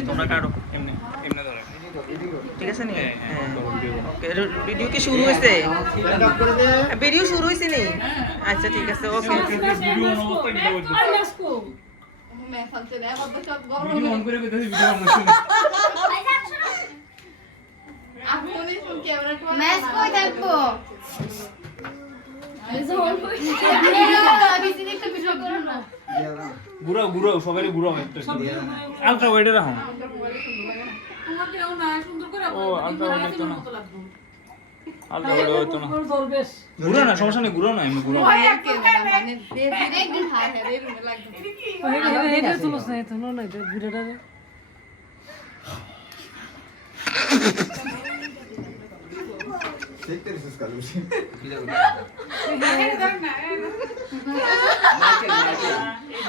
এই তোমরা কাটো এমনি এমনি ধরে ঠিক আছে নি ওকে ভিডিও কি শুরু হইছে ভিডিও শুরু হইছে নি আচ্ছা ঠিক আছে ওকে ভিডিও অন অবস্থা কি বলছো मैं फलते रहा बहुत बहुत गौरव ভিডিও অন করে কইতাছি ভিডিও অন করছি आप बोले सुन कैमरा को मैच कोई देखो अभी से देखते वीडियो करो ना ঘুরাও ঘুরাও সবাই ঘুরাও একটু আলট্রা ওয়াইডে রাখো তোমাকেও না সুন্দর করে ও আলট্রা ওয়াইডে তো না মতো লাগবে আলট্রা ওয়াইডে হতো না ঘুরাও না সমস্যা নেই ঘুরাও না এমনি ঘুরাও ওই এক के মানে एक दिन हार है रे में লাগবে এটা তুলছ না এটা না এটা ভিডিওটা দেখতে রিসার্চ করব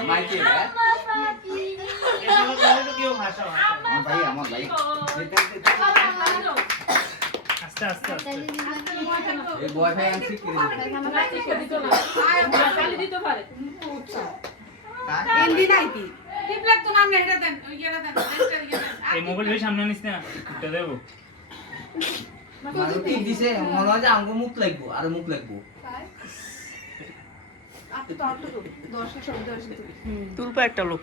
মাইকে আমার ভাই আস্তে আস্তে আস্তে এই ওয়াইফাই আনছি কি হিন্দি নাইতি টিপ লাগতো নাম না এটা দেন ওই এটা দেন এই মোবাইল বেশি সামনে নিস না এটা দেবো মানে কি দিছে মনে হয় যে আমগো মুখ লাগবো আর মুখ লাগবো আপনি তো আপনি 10 শব্দ আছে তুলপা একটা লোক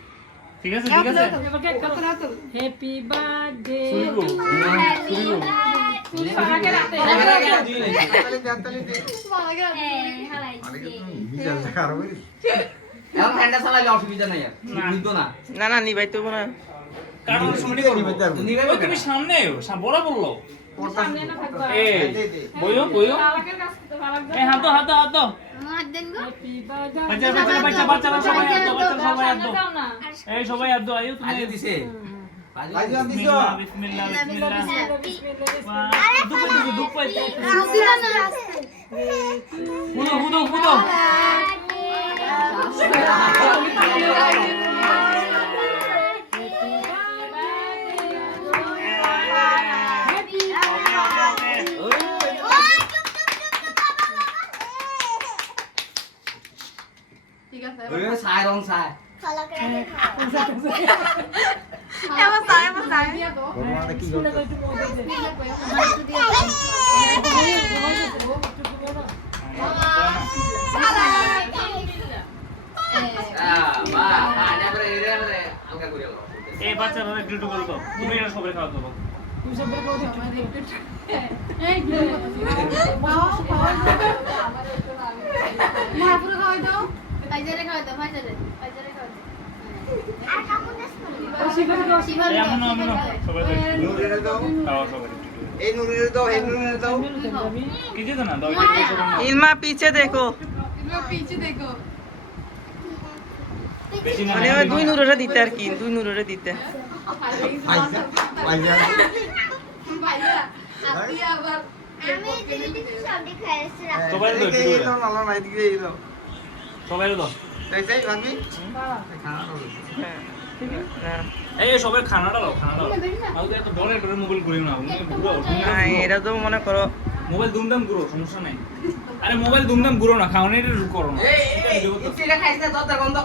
ঠিক আছে ঠিক আছে এবার কেক কাটো হ্যাপি বার্থডে हालांकि মিজাল দেখার হই এখন ফ্যানটা চালালে অসুবিধা নাই আর নিতো না না না নিবাই তো না কারণ সময় করব নিবে ওই তুমি সামনে বড় বললো সামনে না থাকবা এই বইও বইও হালাকের কাছ থেকে ভালো লাগবে এই হাত দাও हाथ देन गो হ্যাপি বার্থডে বাচ্চা সবাই হাত দাও দাও না এই সবাই হাত দাও আইও তুমি আজকে দিছে আজ আন দিছো বিসমিল্লাহ বিসমিল্লাহ দুপ হুদো ঠিক আছে ওই সাই রং সাই এবার দিয়া তো করোনাটা কি করতে বা আডা করে এরে রে হালকা করে দাও এই বাচ্চারা একটু একটু করে দাও তুমি এটা সবাই খাওয়া দাও তুমি সব করে দাও এই মা পুরো খাওয়াই দাও पैसे खाओ तो पैसे खाओ আর কামু দেশ এমন সবাই নুরের দাও খাওয়া সবাই এই নুরের দাও এই নুরের দাও কি যেত না দাও এটা ইলমা পিছে দেখো इनको पीछे देखो বেশি না মানে ওই দুই নুরেরে দিতে আর কি দুই নুরেরে দিতে আইসা আইসা भाईया आती আবার আমি দিদি সব দেখাইছি সবাই দাও এই দাও নালা নাই দিকে এই দাও সবাই দাও তাই তাই ভাবি খানা হ্যাঁ এই সবাই খানাটা দাও আমি তো ডরে মোবাইল ঘুরি না না এটা তো মনে করো মোবাইল দুমদাম ঘুরো সমস্যা নাই আরে মোবাইল দুমদাম ঘুরো না খাওয়ানো এটা করো না এই এটা খাইছ না দরজা বন্ধ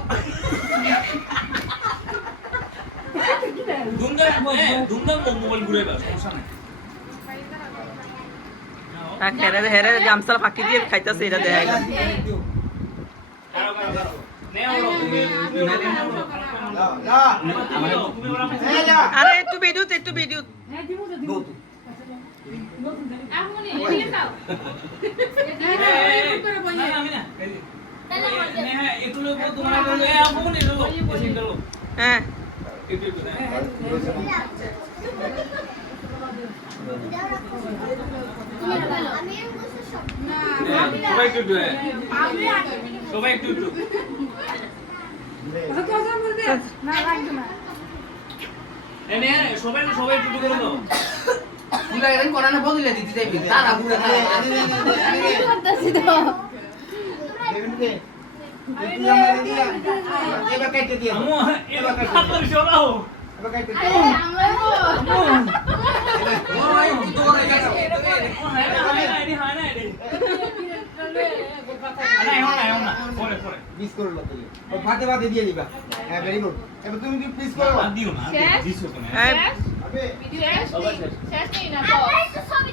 দুমদাম মোবাইল ঘুরে দাও সমস্যা নাই হেরে হেরে গামছাল ফাঁকি দিয়ে খাইতেছে এটা দেখা গেল এই যা আরে একটু বিদ্যুৎ হ্যাঁ দিমু তো গো দিমু তো আমনি এদিকে খাও করে বইয়ে হ্যাঁ আমি বসে সব না সবাই একটু কথা কথা বলতে না লাগবে না এনে সবাই একটু করে দাও ফুলা এরকম কোরানা বদলে দিতে যাইবি তারা পুরো না করতেছি তো দেখুন কে তুই আমারে দিয়া এবার কাটতে দিয়া আমু এবার খাতর শোনাও এবার কাটতে আরে আমরা ওই তো করে গেছে হাই না আরে এখন না পরে পিস করে লো তাহলে ও ভাতে ভাতে দিয়ে দিবা হ্যাঁ ভেরি গুড এবার তুমি কি পিস করো আর দিও না শেষ? দিছো তো না হ্যাঁ আবে শেষ? সবাই শেষ। শেষ নেই না আর বস একটু ছবি